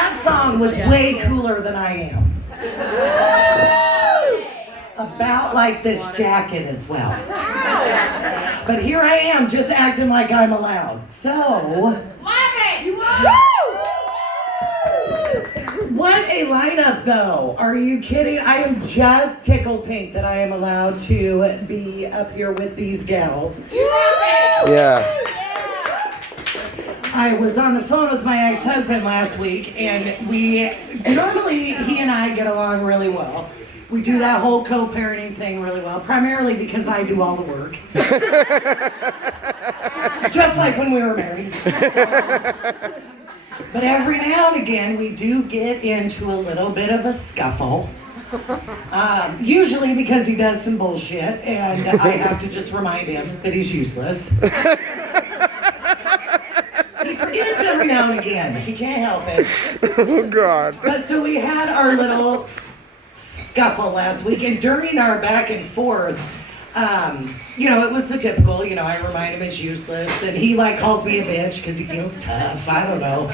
that song was way cooler than I am. About like this jacket as well. But here I am just acting like I'm allowed. So, what a lineup though. Are you kidding? I am just tickled pink that I am allowed to be up here with these gals. Yeah. I was on the phone with my ex-husband last week, and normally he and I get along really well. We do that whole co-parenting thing really well, primarily because I do all the work. Just like when we were married. But every now and again, we do get into a little bit of a scuffle. Usually because he does some bullshit, and I have to just remind him that he's useless. He forgets every now and again. He can't help it. Oh, God. But so we had our little scuffle last week, and during our back and forth, it was the typical, I remind him it's useless, and he calls me a bitch because he feels tough, I don't know.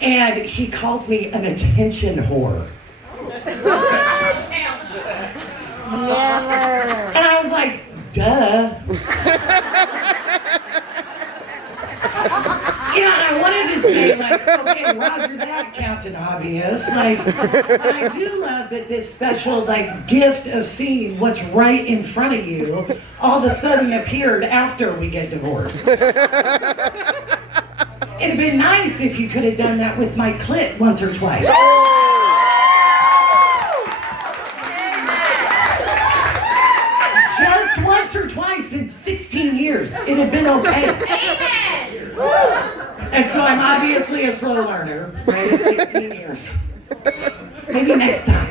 And he calls me an attention whore. And I was like, duh. I wanted to say, okay, roger that, Captain Obvious. I do love that this special, gift of seeing what's right in front of you all of a sudden appeared after we get divorced. It'd have been nice if you could have done that with my clit once or twice. Just once or twice in 16 years. It'd have been okay. Amen. And so I'm obviously a slow learner, right? 16 years. Maybe next time.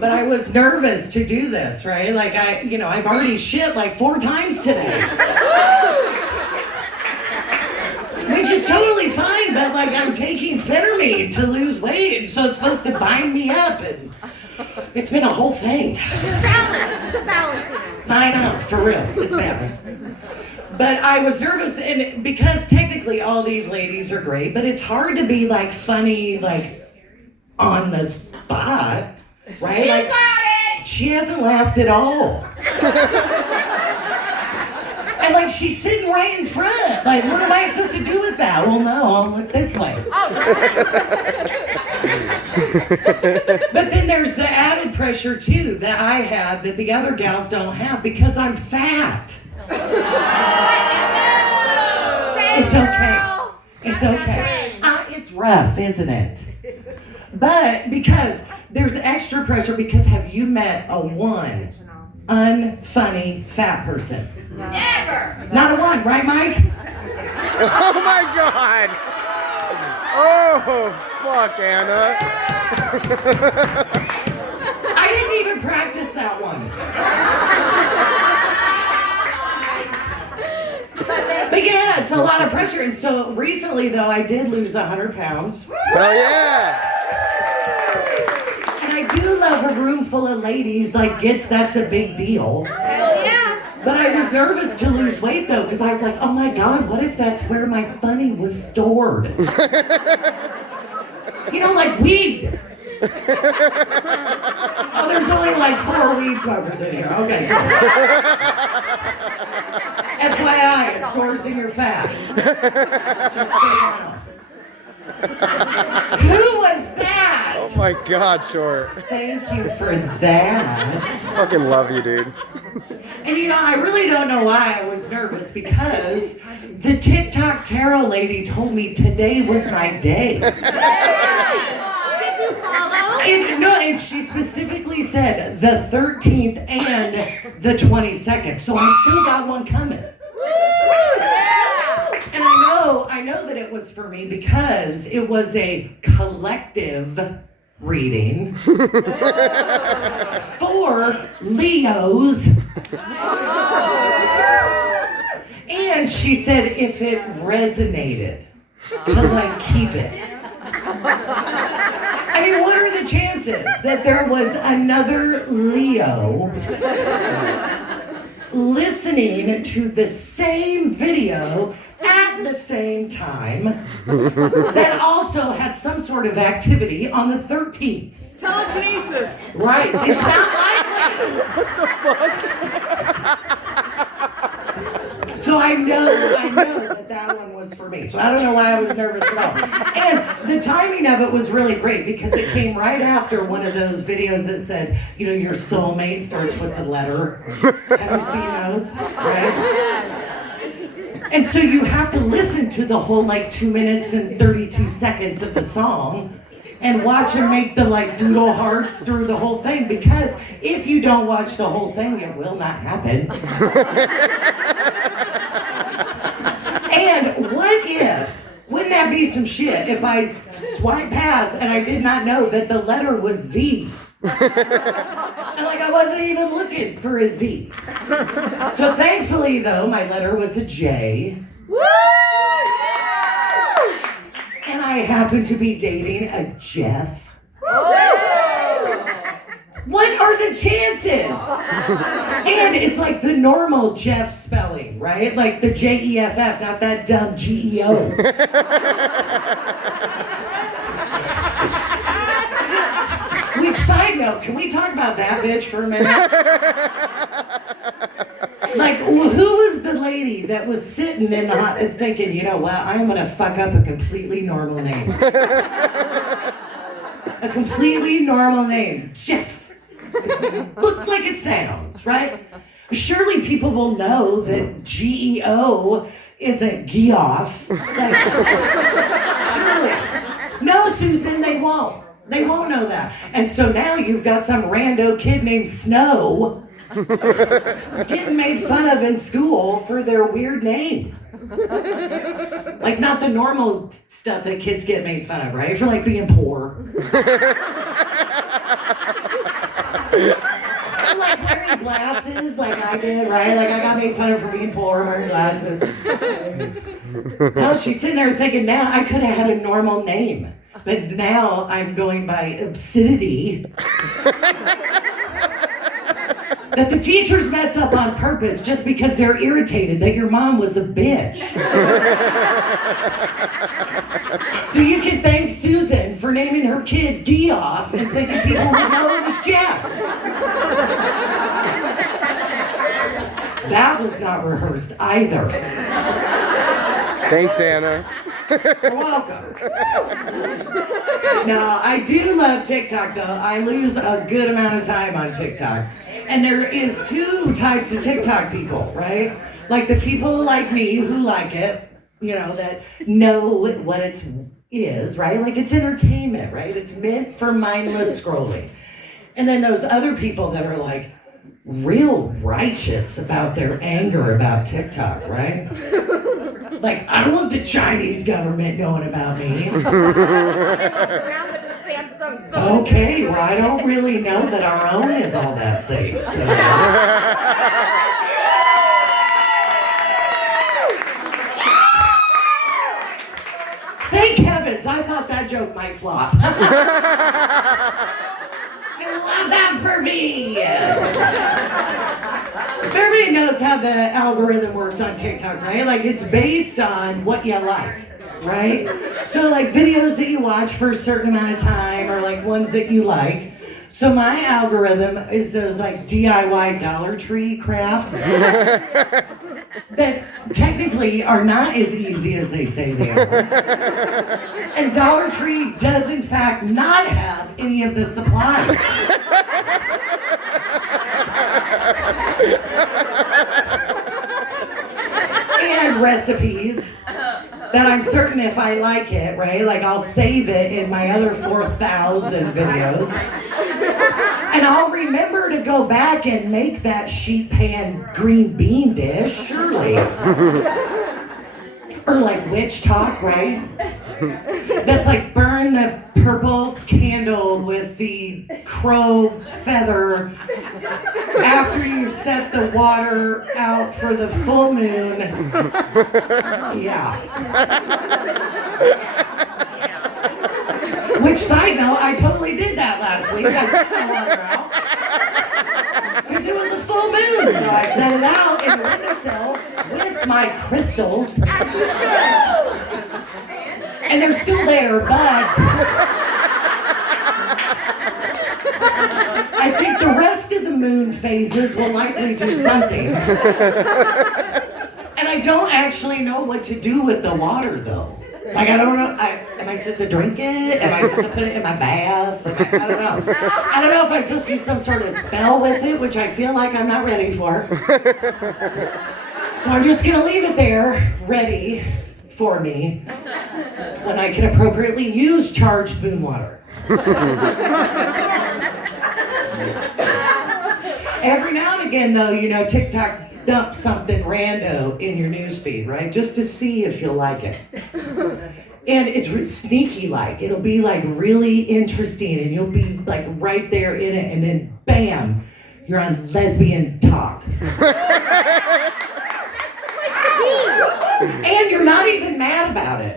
But I was nervous to do this, right? I've already shit 4 times today. Which is totally fine, but I'm taking Phentermine to lose weight, and so it's supposed to bind me up, and it's been a whole thing. It's a balance. I know, for real, it's bad. But I was nervous, and because technically all these ladies are great, but it's hard to be funny, on the spot, right? You got it! She hasn't laughed at all. And she's sitting right in front. What am I supposed to do with that? Well, no, I'll look this way. But then there's the added pressure too that I have that the other gals don't have because I'm fat. It's okay. It's okay. It's rough, isn't it? But because there's extra pressure because have you met a one unfunny fat person? Never. Not a one, right, Mike? Oh, my God. Oh, fuck, Anna. I didn't even practice that one. But yeah, it's a lot of pressure. And so recently, though, I did lose 100 pounds. Hell yeah. And I do love a room full of ladies that's a big deal. Hell yeah. But I was nervous to lose weight, though, because I was like, oh my God, what if that's where my funny was stored? Like weed. Oh, there's only 4 weed smokers in here. Okay, good. FYI, it stores in your fat. Just so you know. Who was that? Oh my God, Short. Thank you for that. Fucking love you, dude. And I really don't know why I was nervous because the TikTok tarot lady told me today was my day. Did you follow? And she specifically said the 13th and the 22nd. So I still got one coming. And I know that it was for me because it was a collective reading for Leos. And she said if it resonated, to keep it. I mean, what are the chances that there was another Leo listening to the same video at the same time that also had some sort of activity on the 13th. Telekinesis. Right. It's not likely. So I know that one was for me. So I don't know why I was nervous at all. And the timing of it was really great because it came right after one of those videos that said, you know, your soulmate starts with the letter. Have you seen those? Right? And so you have to listen to the whole like 2 minutes and 32 seconds of the song and watch him make the like doodle hearts through the whole thing, because if you don't watch the whole thing, it will not happen. And wouldn't that be some shit if I swipe past and I did not know that the letter was Z? And like I wasn't even looking for a Z. So thankfully though, my letter was a J. Woo! And I happen to be dating a Jeff. What are the chances? And it's like the normal Jeff spelling, right? Like the Jeff, not that dumb GEO. Which, side note, can we talk about that bitch for a minute? Like, who was the lady that was sitting in the hot and thinking, you know what, I'm gonna fuck up a completely normal name. A completely normal name, Jeff. Looks like it sounds, right? Surely people will know that GEO is a Geoff. Like, surely. No, Susan, they won't. They won't know that. And so now you've got some rando kid named Snow getting made fun of in school for their weird name. Like not the normal stuff that kids get made fun of, right? For like being poor. Or like wearing glasses like I did, right? Like I got made fun of for being poor and wearing glasses. No, she's sitting there thinking, man, I could have had a normal name. But now I'm going by obscenity. That the teachers mess up on purpose just because they're irritated that your mom was a bitch. So you can thank Susan for naming her kid Geoff and thinking people would know it was Jeff. That was not rehearsed either. Thanks, Anna. You're welcome. No, I do love TikTok though. I lose a good amount of time on TikTok. And there is two types of TikTok people, right? Like the people like me who like it, you know, that know what it is, right? Like it's entertainment, right? It's meant for mindless scrolling. And then those other people that are like real righteous about their anger about TikTok, right? Like, I don't want the Chinese government knowing about me. Okay, well, I don't really know that our own is all that safe. So. Thank heavens, I thought that joke might flop. I love that for me. Everybody knows how the algorithm works on TikTok, right? Like it's based on what you like, right? So like videos that you watch for a certain amount of time or like ones that you like. So my algorithm is those like DIY Dollar Tree crafts that technically are not as easy as they say they are. And Dollar Tree does in fact not have any of the supplies. And recipes that I'm certain if I like it, right? Like I'll save it in my other 4,000 videos. And I'll remember to go back and make that sheet pan green bean dish, surely. Or like witch talk, right? That's like burn the purple candle with the crow feather after you've set the water out for the full moon. Yeah. Which, side note, I totally did that last week. I set my water out. Because it was a full moon, so I set it out and windowsill with my crystals. And they're still there, but I think the rest of the moon phases will likely do something. And I don't actually know what to do with the water, though. Like, I don't know. Am I supposed to drink it? Am I supposed to put it in my bath? I don't know. I don't know if I'm supposed to do some sort of spell with it, which I feel like I'm not ready for. So I'm just going to leave it there, ready for me, when I can appropriately use charged moon water. Every now and again, though, you know, TikTok dumps something rando in your newsfeed, right? Just to see if you'll like it. And it's sneaky like. It'll be like really interesting and you'll be like right there in it and then bam, you're on lesbian talk. And you're not even mad about it.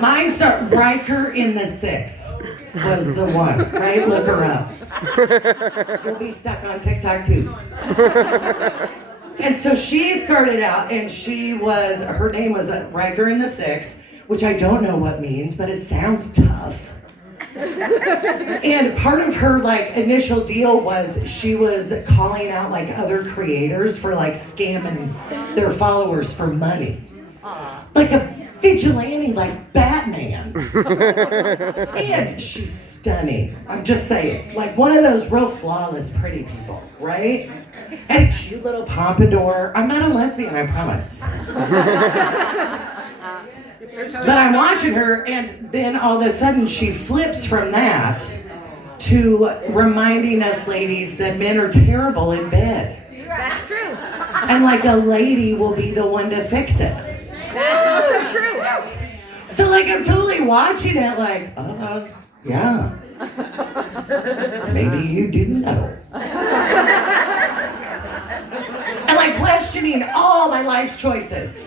Mine's Riker in the 6 was the one, right? Look her up. You'll be stuck on TikTok too. And so she started out and her name was Riker in the 6, which I don't know what means, but it sounds tough. And part of her like initial deal was she was calling out like other creators for like scamming their followers for money. Like a vigilante like Batman. And she's stunning. I'm just saying. Like one of those real flawless pretty people, right? And a cute little pompadour. I'm not a lesbian, I promise. But I'm watching her, and then all of a sudden she flips from that to reminding us ladies that men are terrible in bed. That's true. And like a lady will be the one to fix it. That's also true. So like I'm totally watching it like, yeah. Maybe you didn't know. And like questioning all my life's choices.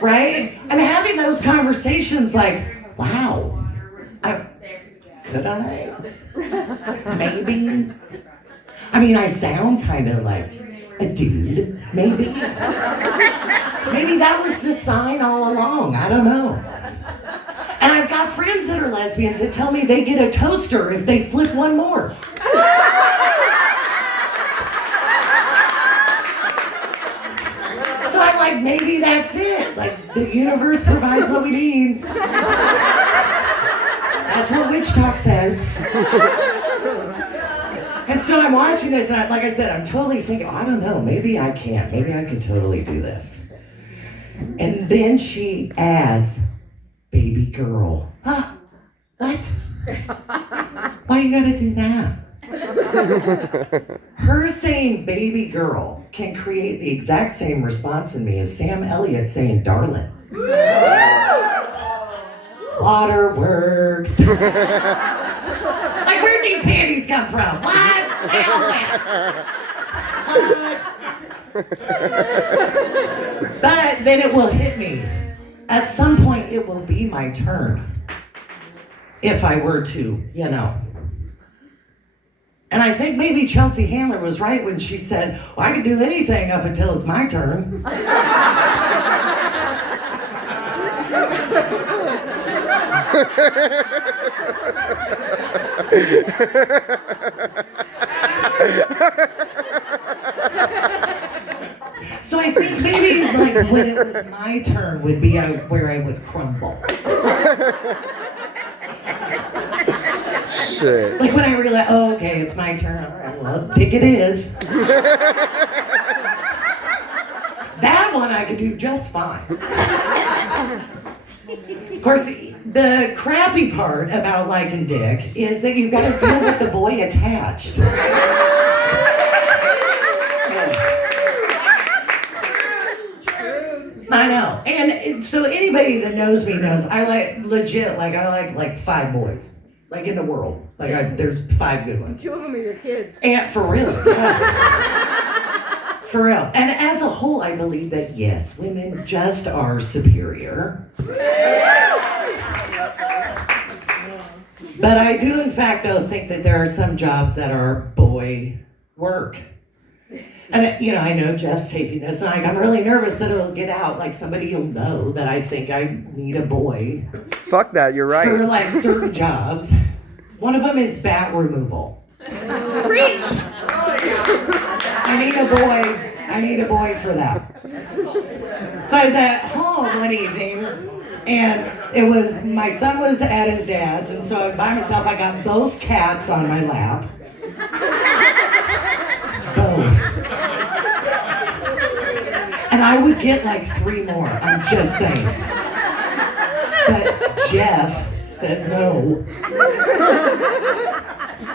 Right? And having those conversations like, wow, could I? Maybe. I mean, I sound kind of like a dude, maybe. Maybe that was the sign all along, I don't know. And I've got friends that are lesbians that tell me they get a toaster if they flip one more. So I'm like, maybe that's it. Like, the universe provides what we need. That's what Witch Talk says. And so I'm watching this, and like I said, I'm totally thinking, I don't know, maybe I can't. Maybe I can totally do this. And then she adds, baby girl. Huh? What? Why you gotta do that? Her saying baby girl can create the exact same response in me as Sam Elliott saying darling. Waterworks. Like, where'd these panties come from? What? But then it will hit me. At some point, it will be my turn. If I were to, you know. And I think maybe Chelsea Handler was right when she said, well, I can do anything up until it's my turn. So I think maybe like when it was my turn would be where I would crumble. Shit. Like when I realized, oh, okay, it's my turn. All right, well, dick it is. That one I could do just fine. Of course, the crappy part about liking dick is that you've got to deal with the boy attached. I know. And so anybody that knows me knows I like 5 boys. Like in the world. Like there's 5 good ones. 2 of them are your kids. And for real. Yeah. For real. And as a whole, I believe that yes, women just are superior. But I do, in fact, though, think that there are some jobs that are boy work. And, you know, I know Jeff's taping this, and I'm really nervous that it'll get out. Like, somebody will know that I think I need a boy Fuck that, you're for, right. like, certain jobs. One of them is bat removal. Preach. I need a boy. I need a boy for that. So I was at home one evening, and it was, my son was at his dad's, and so I was by myself. I got both cats on my lap. Both. And I would get like 3 more, I'm just saying. But Jeff said no.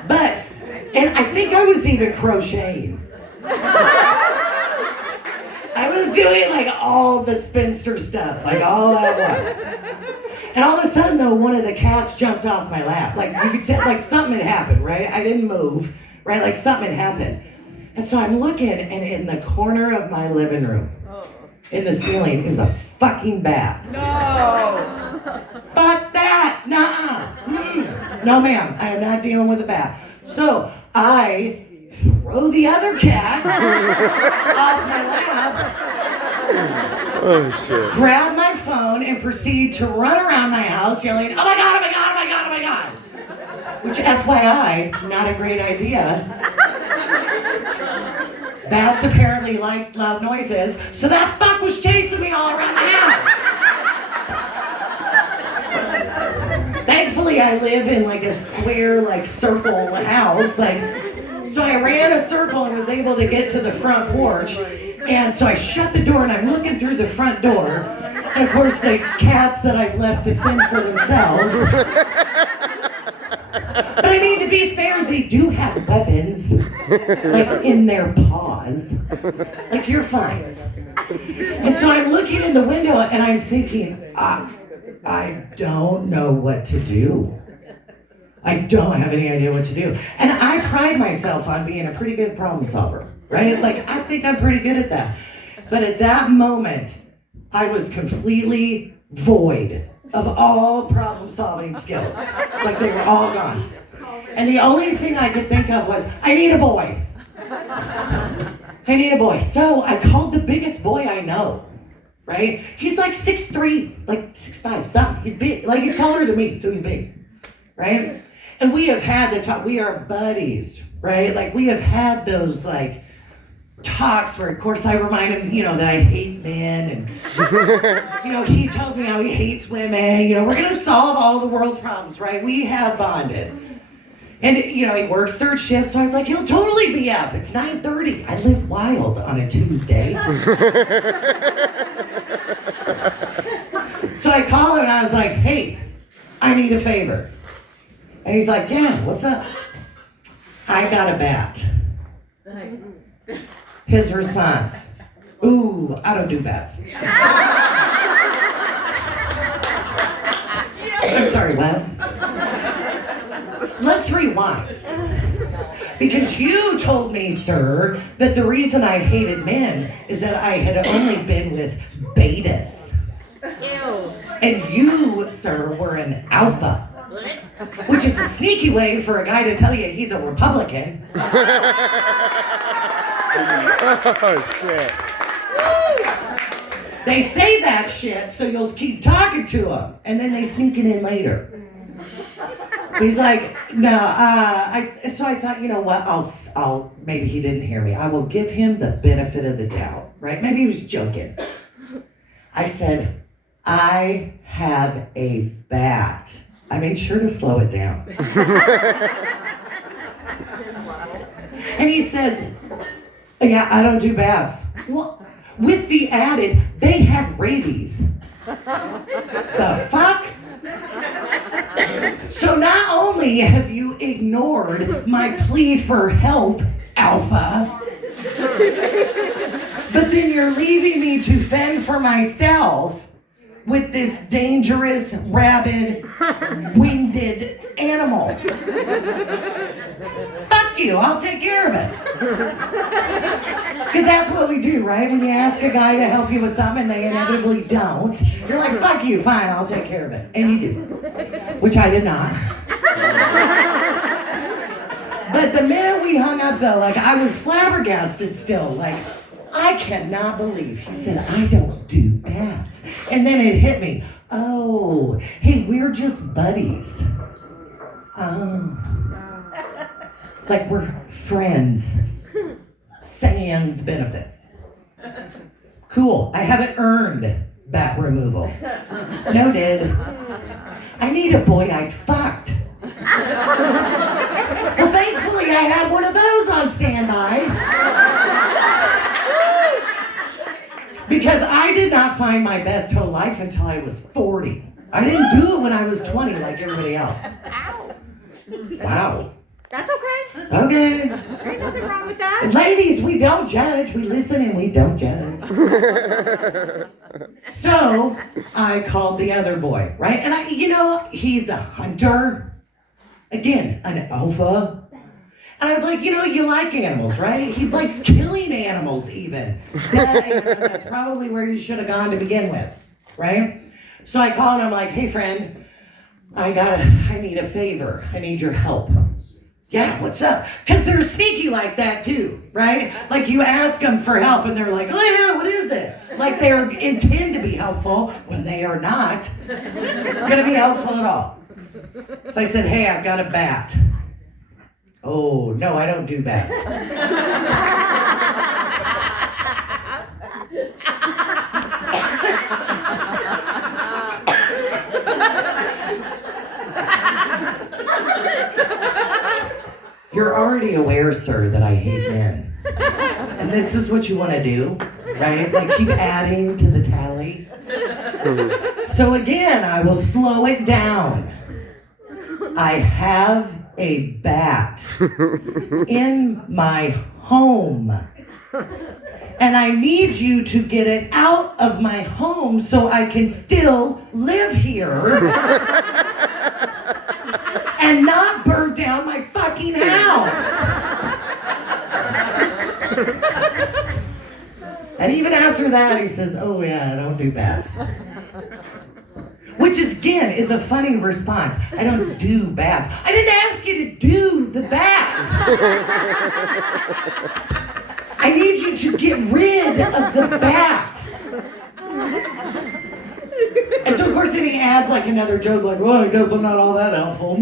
But, and I think I was even crocheting. I was doing like all the spinster stuff, like all that was. And all of a sudden though, one of the cats jumped off my lap. Like you could tell, like something had happened, right? I didn't move, right? Like something had happened. And so I'm looking, and in the corner of my living room, in the ceiling, is a fucking bat. No! Fuck that! Nuh-uh. No, ma'am, I am not dealing with a bat. So I throw the other cat off my lap, Oh shit. grab my phone, and proceed to run around my house yelling, "Oh my God, oh my God, oh my God, oh my God!" Which, FYI, not a great idea. Bats apparently like loud noises, so that fuck was chasing me all around the house. Thankfully, I live in like a square, like circle house, like, so I ran a circle and was able to get to the front porch. And so I shut the door and I'm looking through the front door. And of course, the cats that I've left to fend for themselves. But I mean, to be fair, they do have weapons, like in their paws. Like, you're fine. And so I'm looking in the window and I'm thinking, I don't know what to do. I don't have any idea what to do. And I pride myself on being a pretty good problem solver, right? Like, I think I'm pretty good at that. But at that moment, I was completely void of all problem solving skills. Like, they were all gone. And the only thing I could think of was, I need a boy. I need a boy. So I called the biggest boy I know, right? He's like 6'3", like 6'5", something. He's big. Like, he's taller than me, so he's big, right? And we have had the talk, we are buddies, right? Like, we have had those, like, talks where, of course, I remind him, you know, that I hate men, and, you know, he tells me how he hates women. You know, we're going to solve all the world's problems, right? We have bonded. And, you know, he works third shift, so I was like, he'll totally be up. It's 9:30. I live wild on a Tuesday. So I call him, and I was like, hey, I need a favor. And he's like, yeah, what's up? I got a bat. His response, ooh, I don't do bats. I'm sorry, what? Let's rewind. Because you told me, sir, that the reason I hated men is that I had only been with betas. Ew. And you, sir, were an alpha. Which is a sneaky way for a guy to tell you he's a Republican. Oh shit. They say that shit so you'll keep talking to him, and then they sneak it in later. He's like, no, and so I thought, you know what, I'll, maybe he didn't hear me. I will give him the benefit of the doubt, right? Maybe he was joking. I said, I have a bat. I made sure to slow it down. And he says, yeah, I don't do bats. Well, with the added, they have rabies. The fuck? So not only have you ignored my plea for help, Alpha, but then you're leaving me to fend for myself with this dangerous, rabid, winged animal. Fuck you, I'll take care of it. Because that's what we do, right? When you ask a guy to help you with something and they inevitably don't, you're like, fuck you, fine, I'll take care of it. And you do. Which I did not. But the minute we hung up though, like I was flabbergasted still. Like, I cannot believe he said, I don't do bats. And then it hit me. Oh, hey, we're just buddies. Oh. Like we're friends. Sans benefits. Cool. I haven't earned bat removal. Noted. I need a boy I'd fucked. Well, thankfully I had one of those on standby. Because I did not find my best whole life until I was 40. I didn't do it when I was 20 like everybody else. Ow. Wow. That's okay. Okay. There's nothing wrong with that. Ladies, we don't judge. We listen and we don't judge. So I called the other boy, right? And he's a hunter. Again, an alpha. And I was like, you like animals, right? He likes killing animals even. That's probably where you should have gone to begin with, right? So I called and I'm like, hey friend, I need a favor. I need your help. Yeah, what's up? Because they're sneaky like that too, right? Like you ask them for help and they're like, oh yeah, what is it? Like they intend to be helpful when they are not going to be helpful at all. So I said, hey, I've got a bat. Oh, no, I don't do bats. You're already aware, sir, that I hate men. And this is what you want to do, right? Like keep adding to the tally. So again, I will slow it down. I have a bat in my home. And I need you to get it out of my home so I can still live here and not burn down my fucking house. And even after that, he says, oh yeah, I don't do bats. Which is, again, is a funny response. I don't do bats. I didn't ask you to do the bat. I need you to get rid of the bat. And so, of course, then he adds like another joke, like, well, I guess I'm not all that helpful.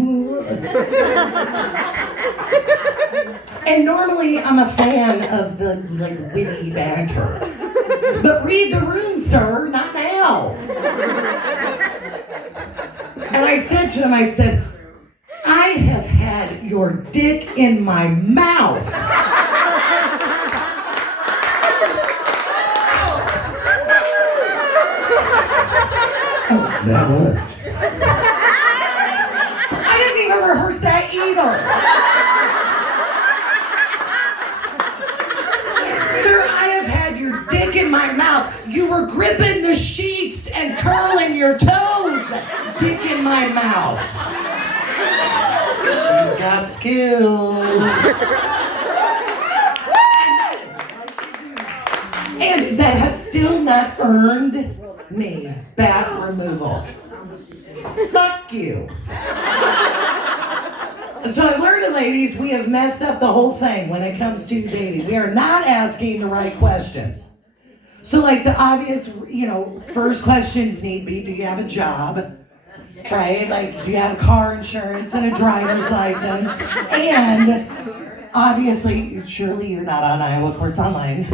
And normally I'm a fan of the like witty banter. But read the room, sir, not now. And I said to him, I have had your dick in my mouth. Oh, that was. I didn't even rehearse that either. Sir, I have had your dick in my mouth. You were gripping the sheets and curling your toes. Dick in my mouth. She's got skills. And that has still not earned me bat removal. Fuck you. And so I've learned it, ladies, we have messed up the whole thing when it comes to dating. We are not asking the right questions. So like the obvious, first questions need be, do you have a job? Right? Like, do you have car insurance and a driver's license? And obviously, surely you're not on Iowa Courts Online.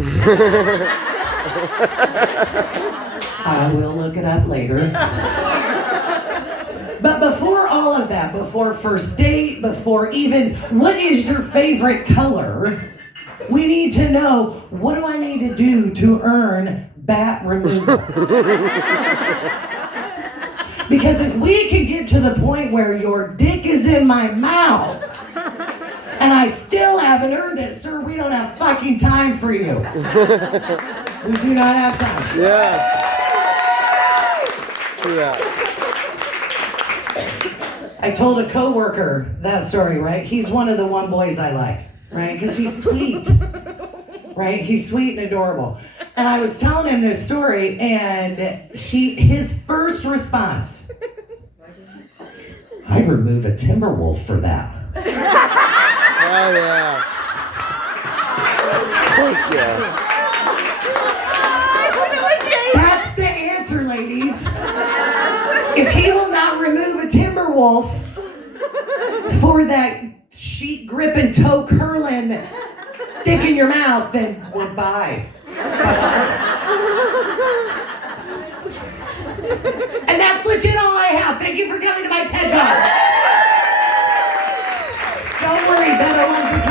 I will look it up later. But before all of that, before first date, before even what is your favorite color, we need to know, what do I need to do to earn bat removal? Because if we can get to the point where your dick is in my mouth and I still haven't earned it, sir, we don't have fucking time for you. We do not have time. Yeah. Yeah. I told a coworker that story, right? He's one of the one boys I like, right? Because he's sweet, right? He's sweet and adorable. And I was telling him this story, and his first response, I'd remove a timber wolf for that. Hell yeah. Fuck yeah. That's the answer, ladies. If he will not remove a timber wolf for that sheet gripping, toe curling, dick in your mouth, then we're bye. And that's legit all I have. Thank you for coming to my TED Talk. Don't worry, Beto wants to